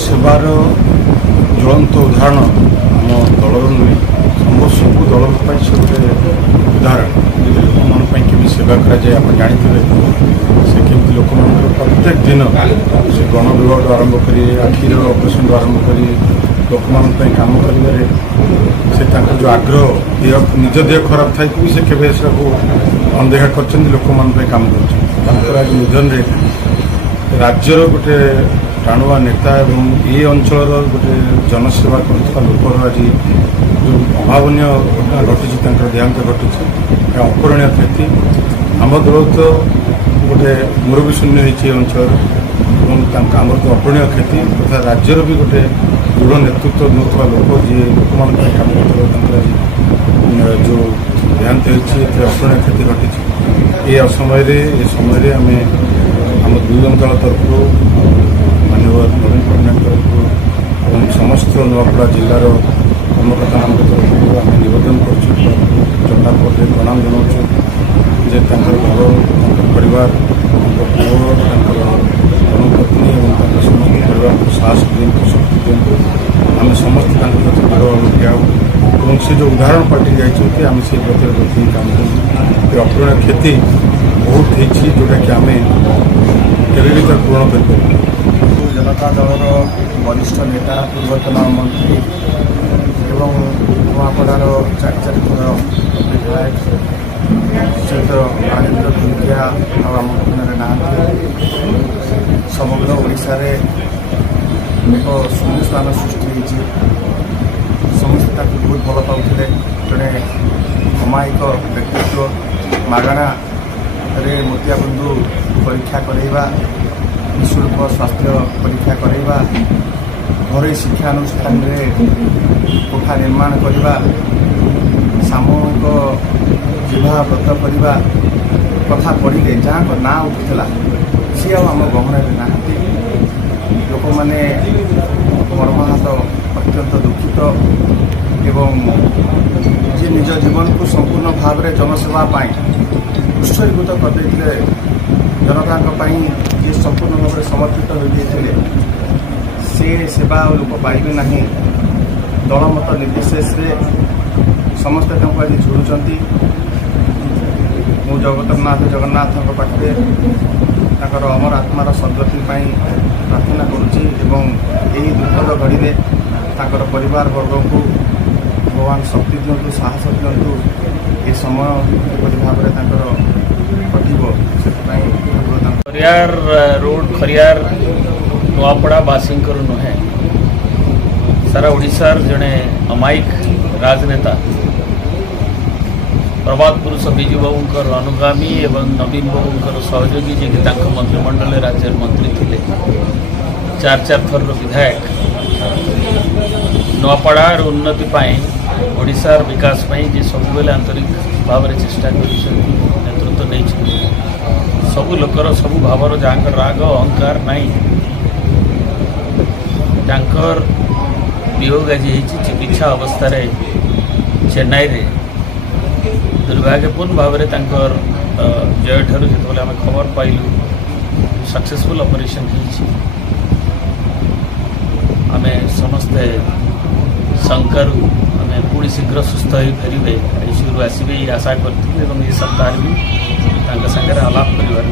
सेवार ज्वलंत उदाहरण आम दलर नुहे सब दल से गोटे उदाहरण लोक मानी केमी सेवा कराए आप जानते से केमी लोक प्रत्येक दिन से गण विभाग आरंभ कर आखिर ऑपरेशन आरंभ कर लोक मान कम कर जो आग्रह निज देह खराब थी भी से केवे अनदेखा कर लोक मान कम कर निधन राज्यर गोटे टाणुआ नेता एवं ये अंचल गोटे जनसेवा कर लोकर आज जो अभावन घटना घटी देहांत घटी अपूरणीय क्षति आम दल तो गोटे मुरबी शून्य होती अंचल आम तो अपूरणीय क्षति तथा राज्यर भी गोटे दृढ़ नेतृत्व नौता लोक जी लोक मान कम कर जो देहांत होती अपूरणीय क्षति घटी ये समय आम आम दुई दल तरफ माननीय नवीन पट्टनायक तरफ और समस्त नुआपड़ा जिलार कर्मकर्ता तरफ आम नवेदन करपटे प्रणाम जनाऊँ जे घर परिवार पुओ धर्मपत्नी और समस्त परिवार को साहस दिखाँ शक्ति दिखाँ आम समस्त ठिया और से जो उदाहरण पार्टी जाइए आम से प्रति काम कर अपूर्ण क्षति बहुत होती जोटा कि आम केवे भी तक पूरण कर जनता दलर वरिष्ठ नेता पूर्वतन मंत्री एवं नुआपड़ार चारि विधायक सहित राजेन्द्र धुंकिया आम ना समग्र ओडिशा रे एक शून्यस्थान सृष्टि समस्ते बहुत भल पाते जड़े अमायिक व्यक्तित्व मागणा रे मोतियाबिंदु परीक्षा करवा निःशुल्क स्वास्थ्य परीक्षा करवा घर शिक्षानुष्ठान कोठा निर्माण करवा सामूहिक विवाह व्रत करवा कथा पढ़े जहाँ ना उठूला सी आम गहन ना लोक मैंने मर्माहत अत्यंत दुखित एवं जी निज जीवन को संपूर्ण भाव में जनसेवा उत्सर्गीत करते जनता ये संपूर्ण भाव में समर्पित होते से सेवा लोक पाइबे ना दलमत निर्विशेष समस्ते आज जोड़ुंट मु जगन्नाथ पाखे अमर आत्मार सद्गति प्रार्थना करुँची यही दुखद घड़ी में परिवार वर्ग को भगवान शक्ति दिंतु साहस दिंतु ये समय भाव में खरियार रोड खरियार नुआपड़ा बासींकर नुहे सारा ओडिशार जड़े अमायिक राजनेता प्रभात पुरुष विजु बाबूंकर अनुगामी एवं नवीन बाबूंकर सहयोगी जी मंत्रिमंडल राज्य मंत्री थे चार थर विधायक नुआपड़ार उन्नति ओडिशार विकास जी सब बेले आंतरिक भाव में चेष्टा कर नेतृत्व नहीं सबू लोकर सबू भावर जहाँ राग अहंकार नाई वियोग आज चिकित्सा अवस्था चेन्नई रे दुर्भाग्यपूर्ण भाव में जय ठार जो आम खबर पाइलु सक्सेसफुल ऑपरेशन आम समस्ते शंकर आम पुणी शीघ्र सुस्थ हो फेरे आईसीयू आसवे ये आशा करूँ ये सप्ताह भी सागर आलाप कर